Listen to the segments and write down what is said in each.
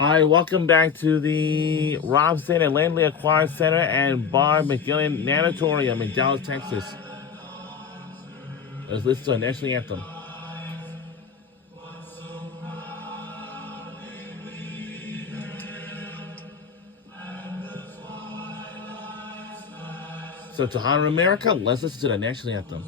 All right, welcome back to the Robson and Langley Aquatic Center and Bar McGillen Natatorium in Dallas, Texas. Let's listen to a national anthem. So to honor America, let's listen to the national anthem.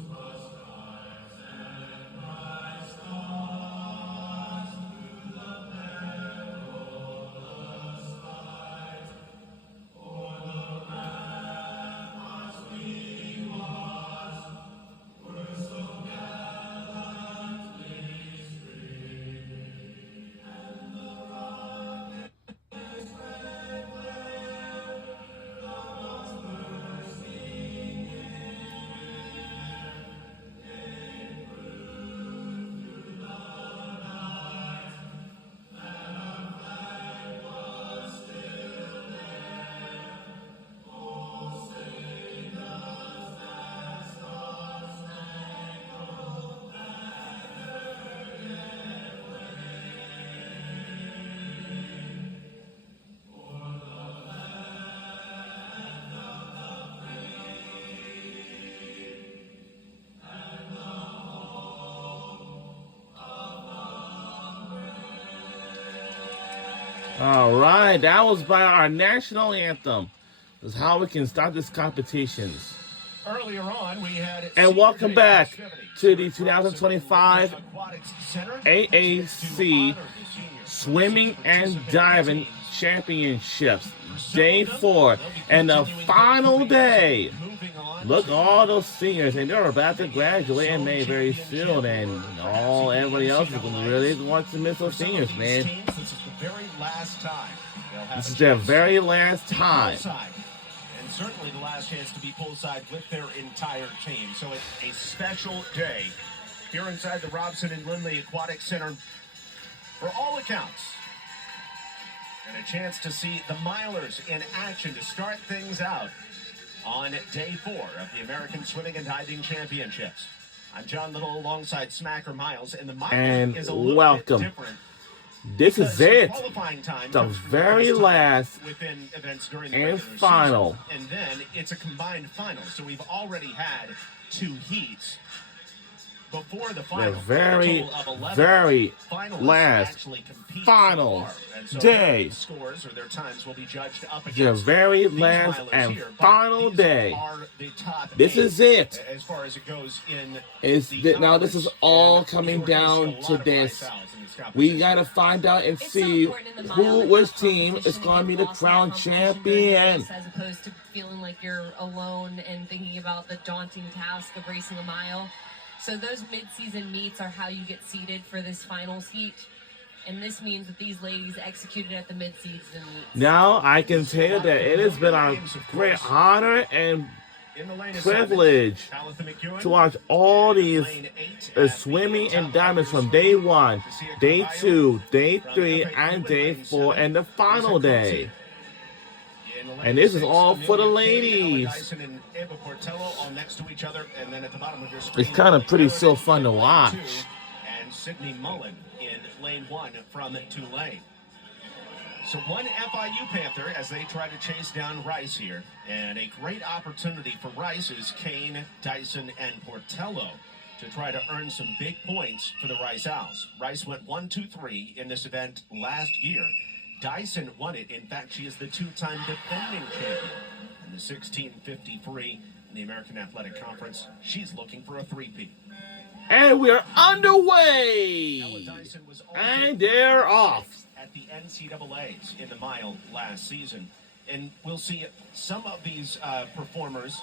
All right, that was by our national anthem. This is how we can start these competitions. Earlier on, we had and welcome back to the 2025 AAC Swimming and Diving Championships, Day 4, and the final day. Look at all those seniors, and they're about to graduate in May very soon, and everybody else really wants to miss those seniors, man. This is their very last time. And certainly the last chance to be poolside with their entire team. So it's a special day here inside the Robson and Lindley Aquatic Center for all accounts. And a chance to see the Milers in action to start things out on Day 4 of the American Swimming and Diving Championships. I'm John Little alongside Smacker Miles, and the Milers is a little bit different. This is it. The very last and final. And then it's a combined final. So we've already had 2 heats before the final. The very last final day. Scores or their times will be judged up against the very last and final day. This is it. As far as it goes now this is all coming down to this. We gotta find out and see which team is gonna be the crown champion. As opposed to feeling like you're alone and thinking about the daunting task of racing a mile. So those mid-season meets are how you get seeded for this finals heat. And this means that these ladies executed at the mid-season meets. Now I can tell you that it has been a great honor and privilege to watch all these swimming and diving from Day 1, Day 2, Day 3, and Day 4, and the final day. And this is all for the ladies. It's kind of pretty still fun to watch. And Sydney Mullen in lane 1 from Tulane. So one FIU Panther as they try to chase down Rice here. And a great opportunity for Rice is Kane, Dyson, and Portello to try to earn some big points for the Rice Owls. Rice went 1-2-3 in this event last year. Dyson won it. In fact, she is the 2-time defending champion in the 1653 in the American Athletic Conference. She's looking for a 3-peat. And we're underway. And they're off. At the NCAAs in the mile last season. And we'll see some of these performers.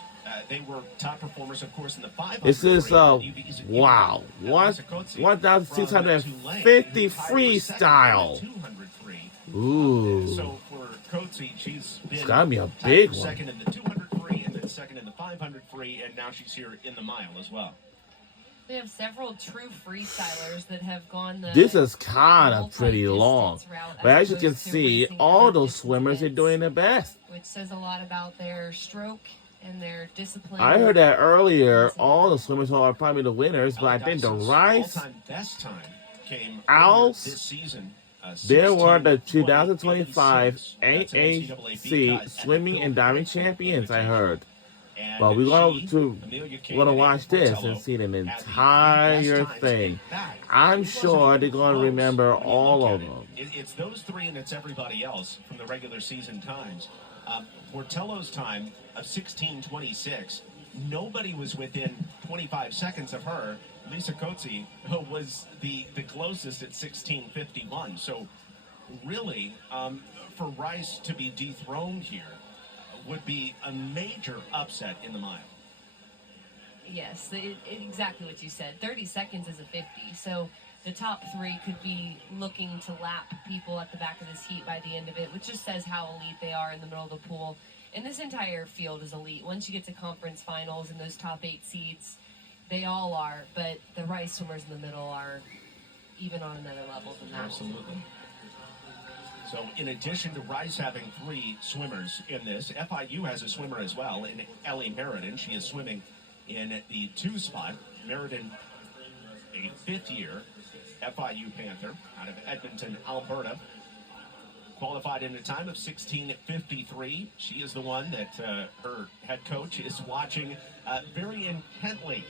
They were top performers, of course, in the 500. This is, wow. 1,650 freestyle. Ooh. So for Coetzee, she's been it's gotta be a big one. Second in the 200 free and then second in the 500 free, and now she's here in the mile as well. We have several true freestylers that have gone the This is kind of pretty long. But as you can see, all those swimmers are doing their best. Which says a lot about their stroke and their discipline. I heard that earlier, all the swimmers are probably the winners, but I think the Rice all-time best time came Owls this season. They were the 2025 That's an NCAA B AAC cut at swimming the and diving Phil champions, I Invitation. heard. And But we're going she, to Amelia we're gonna Kagan watch and this Portello and see an had the best entire times thing. in back. I'm It wasn't sure even they're gonna close remember when you all look of at them. It's those three and it's everybody else from the regular season times. Portello's time of 16:26. Nobody was within 25 seconds of her. Lisa Coetzee was the closest at 16:51. So really, for Rice to be dethroned here would be a major upset in the mile. Yes, exactly what you said. 30 seconds is a 50. So the top three could be looking to lap people at the back of this heat by the end of it, which just says how elite they are in the middle of the pool. And this entire field is elite. Once you get to conference finals and those top 8 seeds, they all are. But the Rice swimmers in the middle are even on another level than that. Absolutely. So in addition to Rice having 3 swimmers in this, FIU has a swimmer as well, in Ellie Meriden. She is swimming in the 2 spot. Meriden, a 5th-year FIU Panther out of Edmonton, Alberta, qualified in a time of 16:53. She is the one that her head coach is watching very intently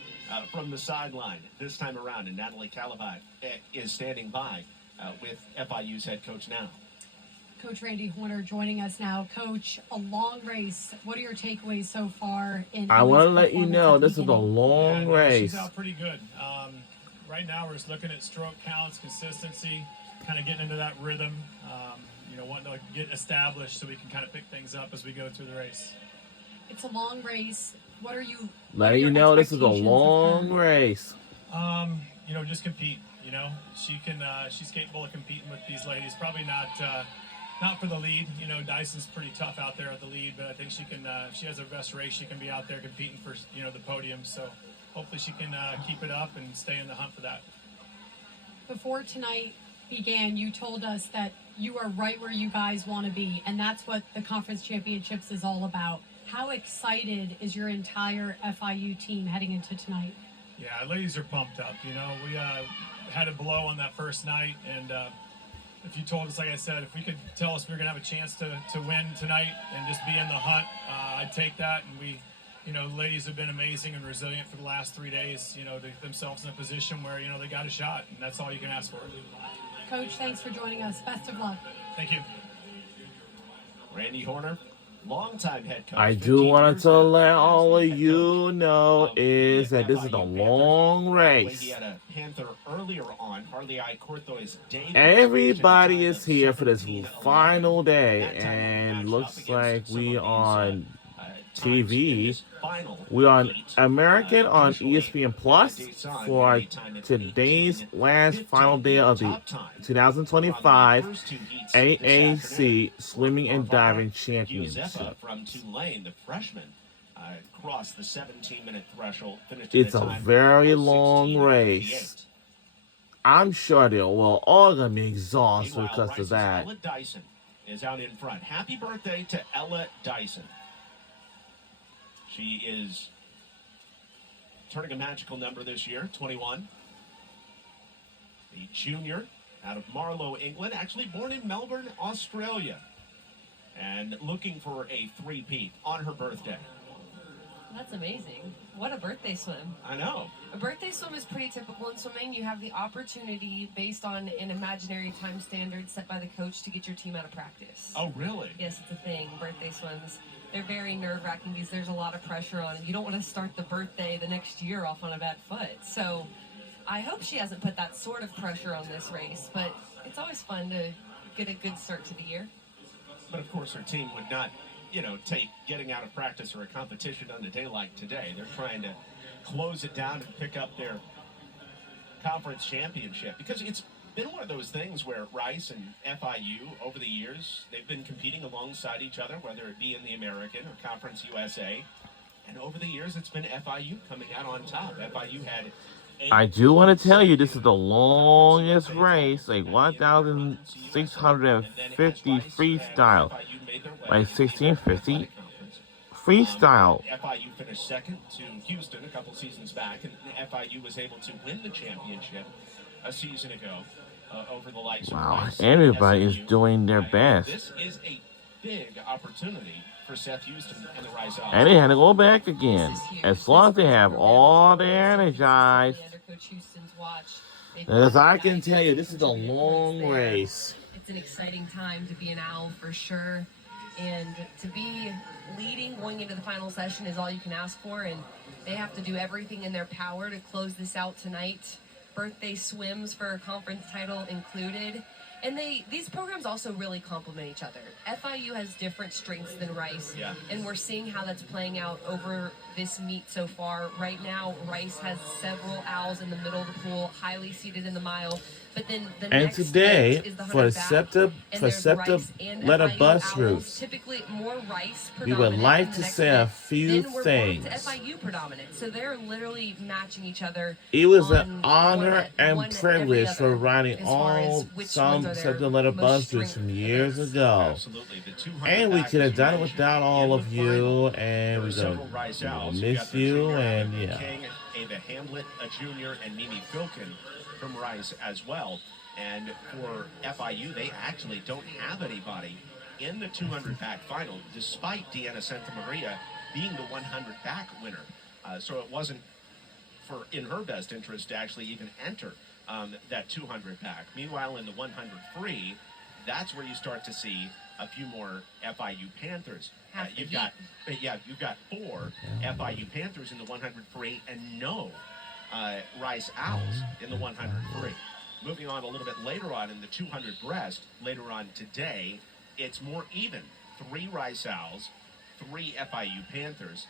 from the sideline this time around. And Natalie Calabat is standing by with FIU's head coach now. Coach Randy Horner joining us now. Coach, a long race. What are your takeaways so far? I want to let you know this is a long race. She's out pretty good. Right now, we're just looking at stroke counts, consistency, kind of getting into that rhythm. Wanting to get established so we can kind of pick things up as we go through the race. It's a long race. What are you? Letting you know this is a long race. Just compete. She's capable of competing with these ladies. Probably not for the lead. Dyson's pretty tough out there at the lead, but I think she can. If she has her best race, she can be out there competing for the podium. So hopefully she can keep it up and stay in the hunt for that. Before tonight began, you told us that you are right where you guys want to be, and that's what the conference championships is all about. How excited is your entire FIU team heading into tonight? Yeah, ladies are pumped up. We had a blow on that first night, and if you told us, like I said, if we could tell us we were going to have a chance to win tonight and just be in the hunt, I'd take that. And we, the ladies have been amazing and resilient for the last 3 days, to get themselves in a position where, they got a shot, and that's all you can ask for. Coach, thanks for joining us. Best of luck. Thank you. Randy Horner, longtime head coach. I do want to let all of you know is that this is a long race. He had a Panther earlier on, Harley I. Courtois' debut. Everybody is here for this final day, and looks like we on TV. We're on American on ESPN Plus for today's last final day of the 2025 AAC Swimming and Diving Championship. From Tulane, the freshman, crossed the 17-minute threshold. It's a very long race. I'm sure they will all gonna be exhausted because of that. Ella Dyson is out in front. Happy birthday to Ella Dyson. She is turning a magical number this year, 21. A junior out of Marlow, England, actually born in Melbourne, Australia, and looking for a 3-peat on her birthday. That's amazing. What a birthday swim. I know. A birthday swim is pretty typical in swimming. You have the opportunity, based on an imaginary time standard set by the coach, to get your team out of practice. Oh, really? Yes, it's a thing. Birthday swims. They're very nerve-wracking because there's a lot of pressure on it. You don't want to start the birthday the next year off on a bad foot. So I hope she hasn't put that sort of pressure on this race, but it's always fun to get a good start to the year. But of course her team would not, take getting out of practice or a competition on a day like today. They're trying to close it down and pick up their conference championship, because it's been one of those things where Rice and FIU over the years, they've been competing alongside each other, whether it be in the American or Conference USA. And over the years, it's been FIU coming out on top. FIU had I do want to tell you this is the longest race, like 1,650 freestyle, like 1650 freestyle. FIU finished second to Houston a couple seasons back, and FIU was able to win the championship a season ago. over the likes of Wow, Rice, everybody is SMU. doing their You know, best. this is a big opportunity for Seth Houston and the Rice Owls. And they had to go back again. This is huge. As long as they This have program all has their grown so energized. consistently under Coach Houston's watch. They've As got I can guys tell you, that this is a contribute points long there. race. It's an exciting time to be an Owl for sure. And to be leading going into the final session is all you can ask for. And they have to do everything in their power to close this out tonight. Birthday swims for a conference title included. And these programs also really complement each other. FIU has different strengths than Rice, Yeah. and we're seeing how that's playing out over this meet so far. Right now, Rice has several Owls in the middle of the pool, highly seated in the mile. But then the And next today, event is the for 100 back, SEPTA, and for there's SEPTA Rice and letter FIU bus Owls, routes, typically more Rice we predominant. would like in the to next say a event. few Then we're things. more to FIU predominant. So they're literally matching each other. It was an on honor and one privilege every for other, riding as far as all which some ones are their SEPTA letter most bus routes strength from years events. ago. Absolutely. The 200 And we back, could as have you done it mentioned, without all in of the you, final. and There we're are several gonna Rice Owls. You've miss got the you, junior, and Ava yeah. King, Ava Hamlet, a junior, and Mimi Filkin from Rice as well. And for FIU, they actually don't have anybody in the 200 back final, despite Deanna Santamaria being the 100 back winner. So it wasn't in her best interest to actually even enter that 200 back. Meanwhile, in the 100 free, that's where you start to see a few more FIU Panthers. You've got 4 FIU Panthers in the 100 free and no Rice Owls in the 100 free. Moving on a little bit later on in the 200 breast, later on today, it's more even. 3 Rice Owls, 3 FIU Panthers,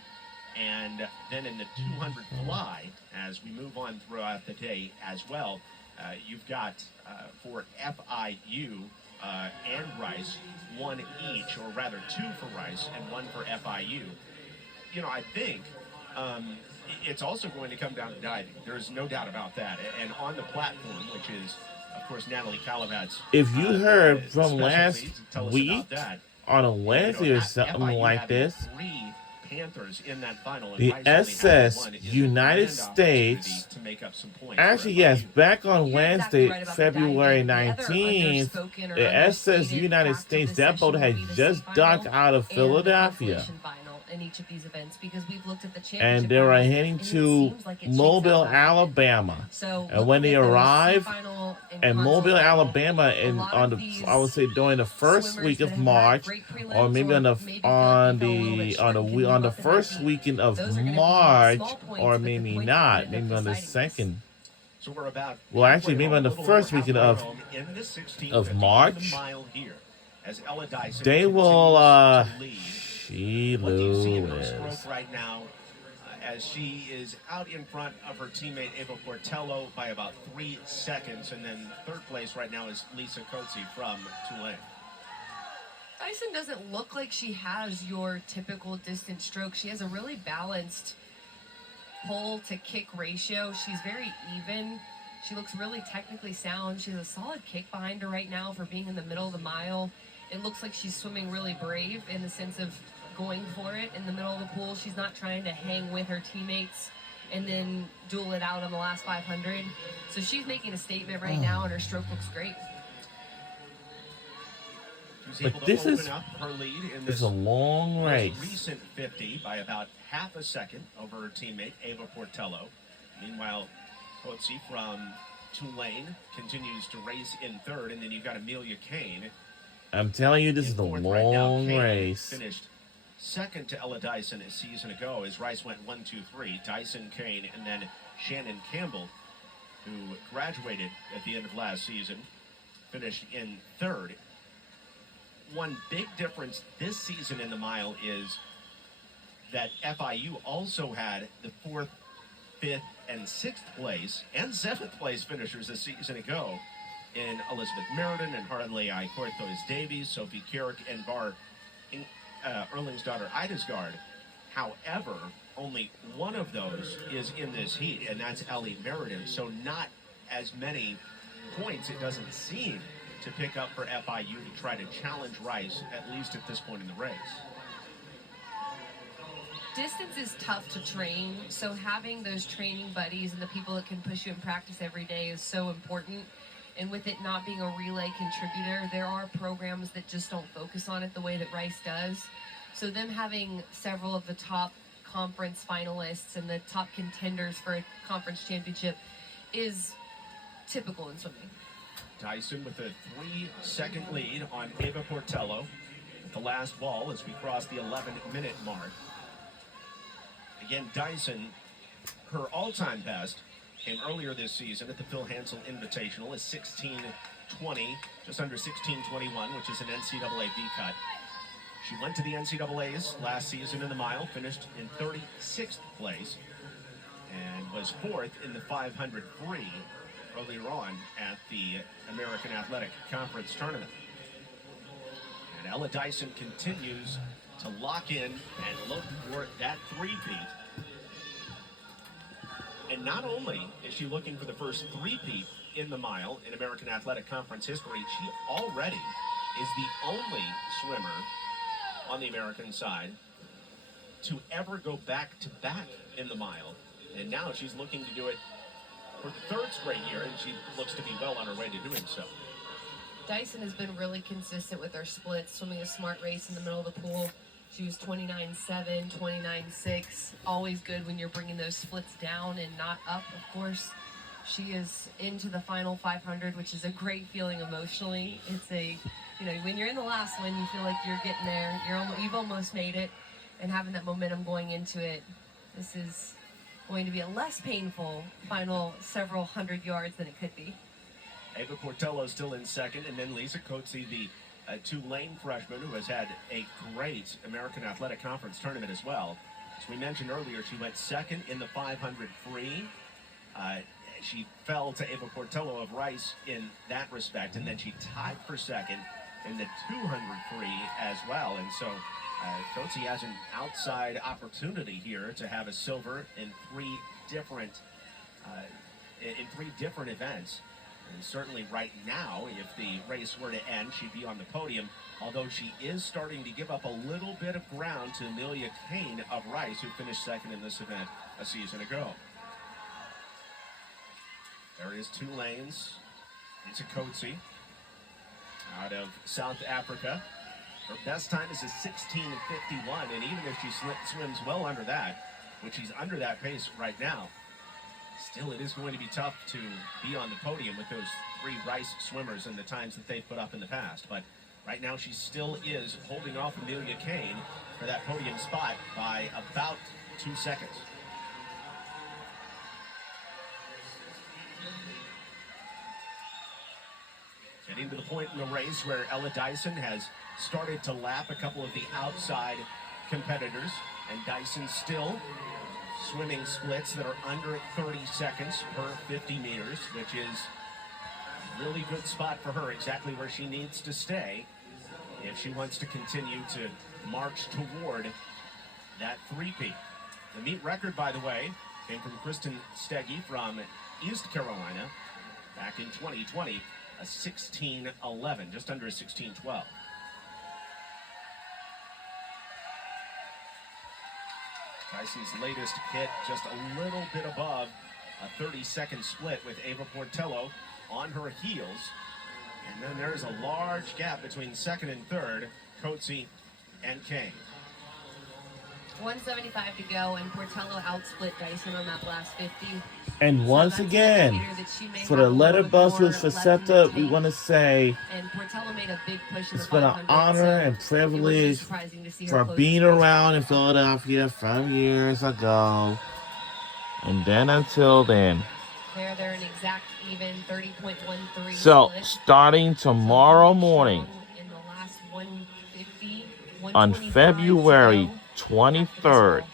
and then in the 200 fly, as we move on throughout the day as well, you've got for FIU and Rice, 1 each, or rather 2 for Rice and 1 for FIU. You know, I think it's also going to come down to diving. There's no doubt about that. And on the platform, which is, of course, Natalie Calavat's. If you heard from last specialty, tell us week about that. on a Wednesday or something FIU like having this, 3 Panthers in that final, and the Rice only having SS 1 is a United grand opportunity States, to make up some points actually, for yes, FIU. back on You're Wednesday, exactly right about the February diving. The other 19th, underspoken or the SS understated United fact of States, this that boat session had will be the just C docked final out of and the Philadelphia. consolation final in each of these events, because we've looked at the championship And they were finals, heading and it to seems like it shakes out Mobile, that way. Alabama. So And when they looking at those arrived C-final and in console Mobile, final, Alabama, a and lot on of the, these I would say during the first swimmers week that of have had March, great prelims or maybe on the maybe feel like they fell a little bit short, can move on the up in that first heat. weekend of Those are gonna be March, small points, or but the maybe points not, that end maybe up on the deciding this. second. So we're about Well, actually, halfway maybe on home, the a little first over weekend halfway of home in the 16th of and on March, the mile here, as Ella Dyson they will continues to lead. she What do you see in her lose. stroke right now as she is out in front of her teammate Ava Portello by about 3 seconds? And then third place right now is Lisa Coetzee from Tulane. Dyson doesn't look like she has your typical distance stroke. She has a really balanced pull to kick ratio. She's very even. She looks really technically sound. She has a solid kick behind her right now for being in the middle of the mile. It looks like she's swimming really brave in the sense of going for it in the middle of the pool. She's not trying to hang with her teammates and then duel it out on the last 500. So she's making a statement right now, and her stroke looks great. She's But able to this open is up her lead in it's this a long most race. recent 50 by about half a second over her teammate Ava Portello. Meanwhile, Coetzee from Tulane continues to race in third, and then you've got Amelia Kane I'm telling you, this in is a fourth right now. long Kane race. finished second to Ella Dyson a season ago as Rice went 1, 2, 3. Dyson, Kane, and then Shannon Campbell, who graduated at the end of last season, finished in third. One big difference this season in the mile is that FIU also had the 4th, 5th, and 6th place and 7th place finishers a season ago in Elizabeth Meriden and Harley I. Cortez Davies, Sophie Carrick, and Bar Erlingsdottir Idesgard. However, only one of those is in this heat, and that's Ellie Meriden. So not as many points, it doesn't seem, to pick up for FIU to try to challenge Rice, at least at this point in the race. Distance is tough to train, so having those training buddies and the people that can push you in practice every day is so important. And with it not being a relay contributor, there are programs that just don't focus on it the way that Rice does. So them having several of the top conference finalists and the top contenders for a conference championship is typical in swimming. Dyson with a 3-second lead on Ava Portello at the last wall as we cross the 11-minute mark. Again, Dyson, her all-time best came earlier this season at the Phil Hansel Invitational is 16:20, just under 16:21, which is an NCAA B cut. She went to the NCAAs last season in the mile, finished in 36th place, and was 4th in the 500 free earlier on at the American Athletic Conference Tournament. And Ella Dyson continues to lock in and look for that three-peat. And not only is she looking for the first three-peat in the mile in American Athletic Conference history, she already is the only swimmer on the American side to ever go back-to-back in the mile. And now she's looking to do it for the third straight year, and she looks to be well on her way to doing so. Dyson has been really consistent with her splits, swimming a smart race in the middle of the pool. She was 29.7, 29.6. Always good when you're bringing those splits down and not up, of course. She is into the final 500, which is a great feeling emotionally. It's when you're in the last one, you feel like you're getting there. You've almost made it, and having that momentum going into it, this is going to be a less painful final several hundred yards than it could be. Ava Portello still in second, and then Lisa Coetzee, the Tulane freshman who has had a great American Athletic Conference tournament as well. As we mentioned earlier, she went second in the 500 free. She fell to Ava Portello of Rice in that respect, and then she tied for second in the 200 free as well. And so Coetzee has an outside opportunity here to have a silver in three different events. And certainly right now, if the race were to end, she'd be on the podium, although she is starting to give up a little bit of ground to Amelia Kane of Rice, who finished second in this event a season ago. There is Tulane's Lisa Coetzee out of South Africa. Her best time is a 16:51, and even if she swims well under that, which she's under that pace right now, still it is going to be tough to be on the podium with those three Rice swimmers and the times that they've put up in the past. But right now she still is holding off Amelia Kane for that podium spot by about 2 seconds. Getting to the point in the race where Ella Dyson has started to lap a couple of the outside competitors, and Dyson still swimming splits that are under 30 seconds per 50 meters, which is a really good spot for her, exactly where she needs to stay if she wants to continue to march toward that three-peat. The meet record, by the way, came from Kristen Steggy from East Carolina back in 2020, a 16:11, just under a 16:12. Dyson's latest hit just a little bit above a 30-second split with Ava Portello on her heels. And then there's a large gap between second and third, Coetzee and Kane. 175 to go, and Portello outsplit Dyson on that last 50. And once again, for the letter buzzers for SEPTA, we want to say and Portello made a big push in it's the been an 500, honor so and privilege surprising to see her for close being to around in Philadelphia from years ago. And then until then. They're an exact even 30.13. So, split. starting tomorrow morning In the last 150, on 125 February to go. 23rd,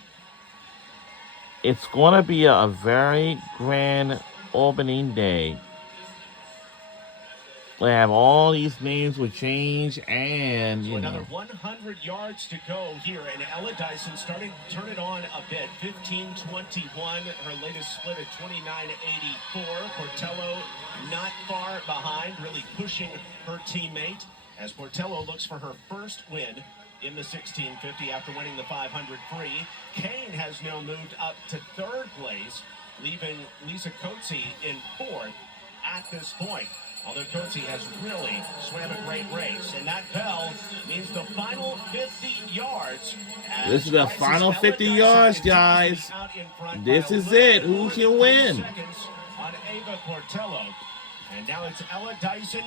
it's going to be a very grand opening day. We have all these names will change, and So another 100 yards to go here, and Ella Dyson starting to turn it on a bit. 15:21, her latest split at 29:84. Portello not far behind, really pushing her teammate as Portello looks for her first win in the 1650 after winning the 500 free. Kane has now moved up to third place, leaving Lisa Coetzee in fourth. at this point. Although Coetzee has really swam a great race. And that bell means the final 50 yards. This is the final 50 yards, guys. This is it. Who can win? On Ava Portello. And now it's Ella Dyson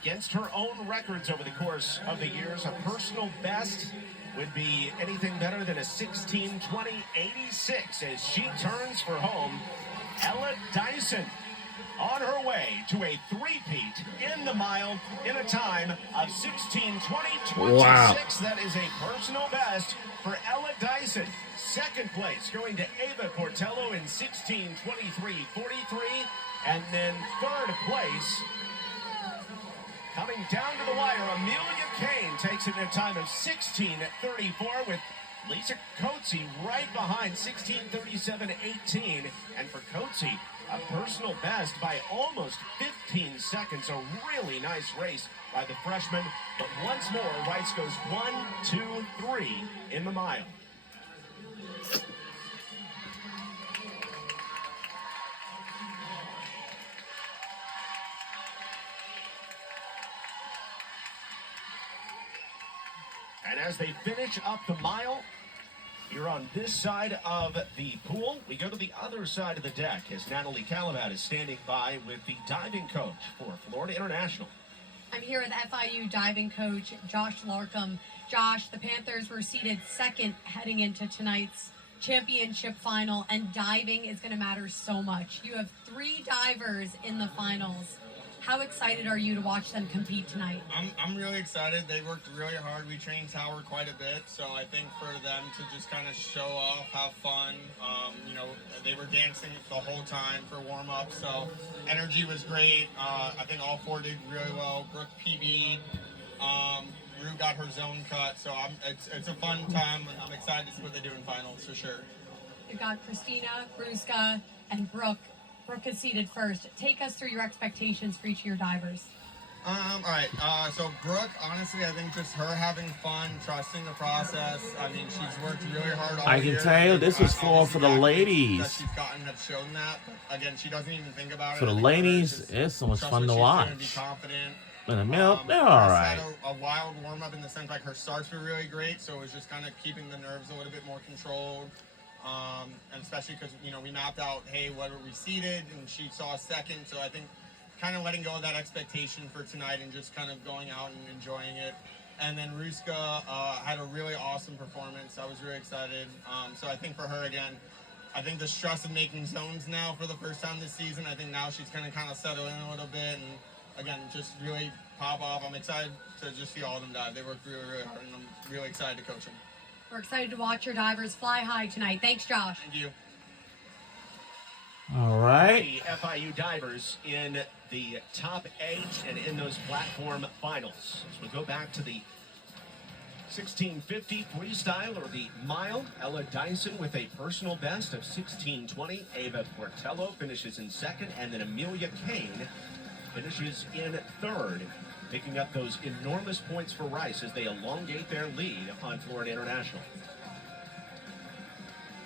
against her own records over the course of the years. A personal best would be anything better than a 16:20.86 as she turns for home. Ella Dyson on her way to a three-peat in the mile in a time of 16:20.26. Wow. That is a personal best for Ella Dyson. Second place going to Ava Portello in 16:23.43. And then third place, coming down to the wire, Amelia Kane takes it in a time of 16:34 with Lisa Coetzee right behind, 16:37.18. And for Coetzee, a personal best by almost 15 seconds. A really nice race by the freshman. But once more, Rice goes 1, 2, 3 in the mile. And as they finish up the mile, you're on this side of the pool. We go to the other side of the deck as Natalie Calabat is standing by with the diving coach for Florida International. I'm here with FIU diving coach Josh Larkham. Josh, the Panthers were seated second heading into tonight's championship final, and diving is going to matter so much. You have 3 divers in the finals. How excited are you to watch them compete tonight? I'm really excited. They worked really hard. We trained tower quite a bit, so I think for them to just kind of show off, have fun. They were dancing the whole time for warm-up, so energy was great. I think all 4 did really well. Brooke PB'd. Rue got her zone cut, so it's a fun time, and I'm excited to see what they do in finals for sure. You've got Christina, Bruska, and Brooke. Brooke is seated first. Take us through your expectations for each of your divers. All right. So Brooke, honestly, I think just her having fun, trusting the process. I mean, she's worked really hard all I year. can tell you this is for the That ladies. she's gotten have shown that. But again, she doesn't even think about it. For the I think for her, ladies, just it's so much trust fun what to she's watch. doing, be confident. In the middle, they're all Russ right. had a wild warm up in the sense like her starts were really great, so it was just kind of keeping the nerves a little bit more controlled. And especially because, we mapped out, hey, what are we seated? And she saw second. So I think kind of letting go of that expectation for tonight and just kind of going out and enjoying it. And then Ruska had a really awesome performance. I was really excited. So I think for her, again, I think the stress of making zones now for the first time this season, I think now she's going to kind of settle in a little bit and, again, just really pop off. I'm excited to just see all of them dive. They worked really, really hard, and I'm really excited to coach them. We're excited to watch your divers fly high tonight. Thanks, Josh. Thank you. All right. The FIU divers in the top 8 and in those platform finals. As we go back to the 1650 freestyle or the mile, Ella Dyson with a personal best of 16:20. Ava Portello finishes in second, and then Amelia Kane finishes in third, picking up those enormous points for Rice as they elongate their lead on Florida International.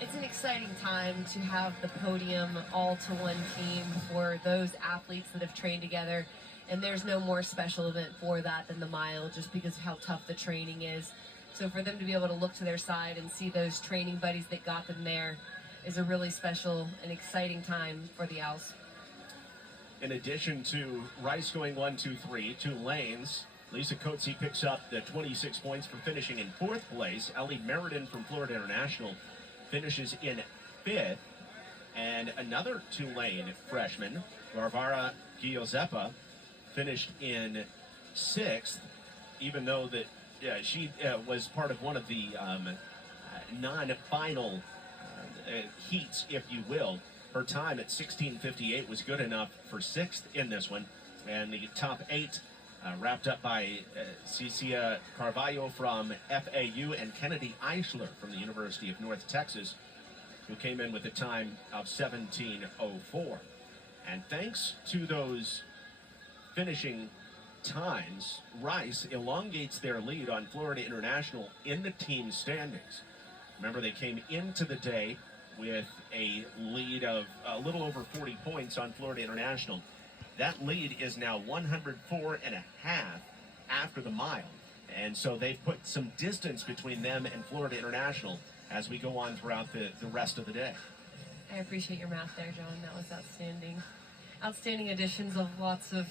It's an exciting time to have the podium all to one team for those athletes that have trained together. And there's no more special event for that than the mile, just because of how tough the training is. So for them to be able to look to their side and see those training buddies that got them there is a really special and exciting time for the Owls. In addition to Rice going 1, 2, 3, 2 lanes, Lisa Coetzee picks up the 26 points for finishing in 4th place. Ellie Meriden from Florida International finishes in 5th. And another Tulane freshman, Varvara Giuseppe, finished in 6th, even though that she was part of one of the non-final heats, if you will. Her time at 16:58 was good enough for 6th in this one. And the top 8 wrapped up by Cicia Carvalho from FAU and Kennedy Eichler from the University of North Texas, who came in with a time of 17:04. And thanks to those finishing times, Rice elongates their lead on Florida International in the team standings. Remember, they came into the day with a lead of a little over 40 points on Florida International. That lead is now 104 and a half after the mile. And so they've put some distance between them and Florida International as we go on throughout the rest of the day. I appreciate your math there, John. That was outstanding. Outstanding additions of lots of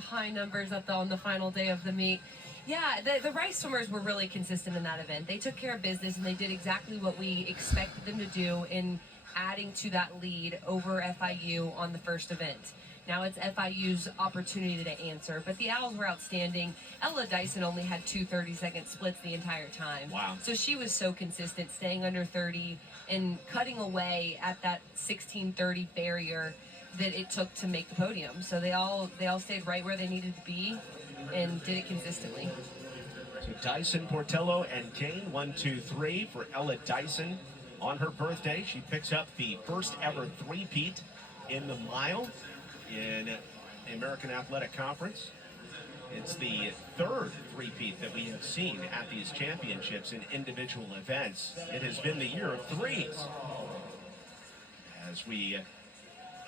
high numbers on the final day of the meet. Yeah, the Rice swimmers were really consistent in that event. They took care of business and they did exactly what we expected them to do in adding to that lead over FIU on the first event. Now it's FIU's opportunity to answer, but the Owls were outstanding. Ella Dyson only had 2 30-second splits the entire time. Wow. So she was so consistent, staying under 30 and cutting away at that 16:30 barrier that it took to make the podium. So they all stayed right where they needed to be and did it consistently. So Dyson, Portello, and Kane, 1, 2, 3 for Ella Dyson on her birthday. She picks up the first ever three-peat in the mile in the American Athletic Conference. It's the third three-peat that we have seen at these championships in individual events. It has been the year of threes. As we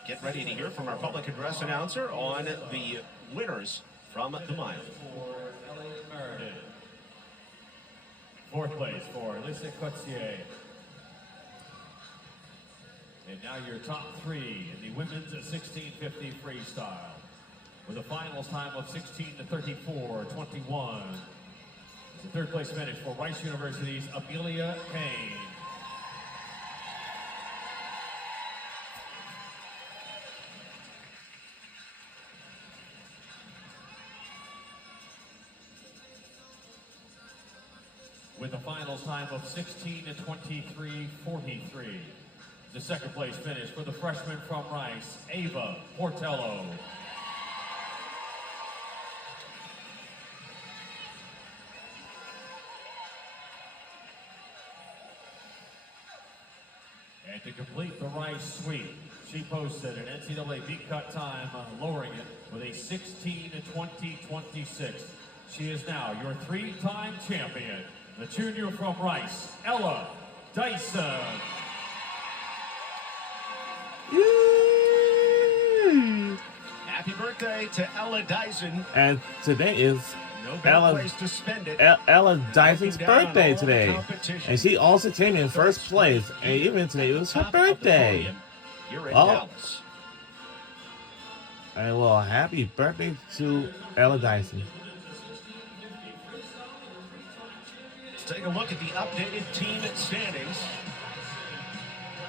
get ready to hear from our public address announcer on the winners from the mile. Fourth place for Lisa Coetzee. And now your top three in the women's 1650 freestyle with a finals time of 16:34.21. The third place finish for Rice University's Amelia Kane. With a finals time of 16:23.43. The second place finish for the freshman from Rice, Ava Portello. And to complete the Rice sweep, she posted an NCAA beat cut time, lowering it with a 16:20.26. She is now your three-time champion, the junior from Rice, Ella Dyson. Yay! Happy birthday to Ella Dyson. And today is No better Ella, place to spend it. Ella Dyson's Down on birthday all the today. competition. And she also came in first place. And even today it was her Top of the birthday. podium here in Oh. Dallas. And well, happy birthday to Ella Dyson. Let's take a look at the updated team standings.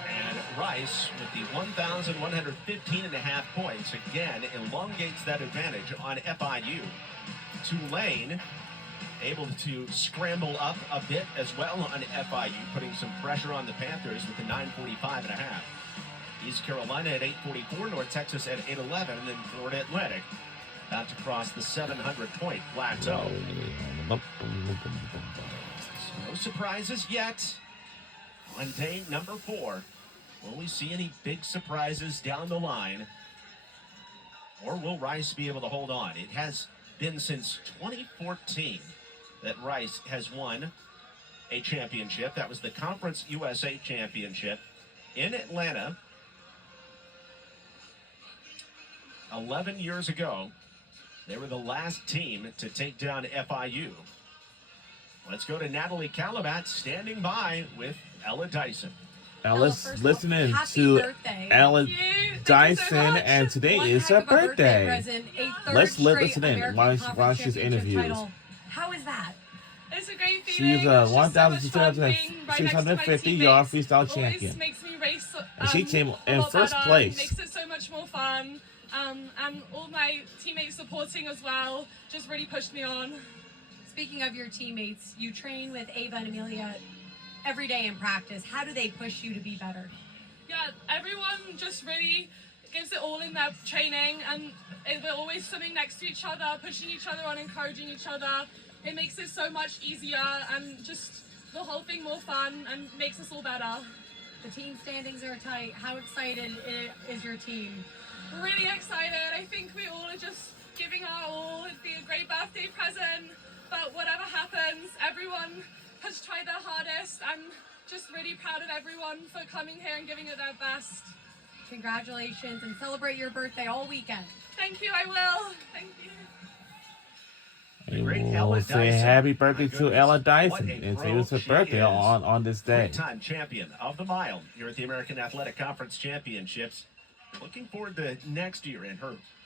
And Rice, with the 1,115.5 points, again elongates that advantage on FIU. Tulane able to scramble up a bit as well on FIU, putting some pressure on the Panthers with the 945.5. East Carolina at 844, North Texas at 811, and then Florida Atlantic about to cross the 700-point plateau. No surprises yet on day number 4. Will we see any big surprises down the line? Or will Rice be able to hold on? It has been since 2014 that Rice has won a championship. That was the Conference USA Championship in Atlanta 11 years ago. They were the last team to take down FIU. Let's go to Natalie Calabat standing by with Ella Dyson. Now Ella, let's first of listen all, in happy to birthday. Ella Thank you. Thank you so Dyson, much. and today One is heck her of a birthday birthday. present, a third Let's straight listen in American while Conference she's Championship interviewed. title. How is that? It's a great feeling. She's a It's just so much fun being right next to my 1,650-yard teammates. freestyle Always champion. makes me race And she came a in lot first better, place. Makes it so much more fun. And all my teammates supporting as well just really pushed me on. Speaking of your teammates, you train with Ava and Amelia every day in practice. How do they push you to be better? Yeah, everyone just really gives it all in their training, and we're always swimming next to each other, pushing each other on, encouraging each other. It makes it so much easier and just the whole thing more fun and makes us all better. The team standings are tight. How excited is your team? Really excited. I think we all are just giving our all. It'd be a great birthday present, but whatever happens, everyone has tried their hardest and just really proud of everyone for coming here and giving it their best. Congratulations, and celebrate your birthday all weekend. Thank you, I will. Thank you. And Great we'll Ella say Dyson. happy birthday My to goodness, Ella what Dyson. a It's pro her she birthday is. on this day. Three-time champion of the mile here at the American Athletic Conference Championships. Looking forward to next year and her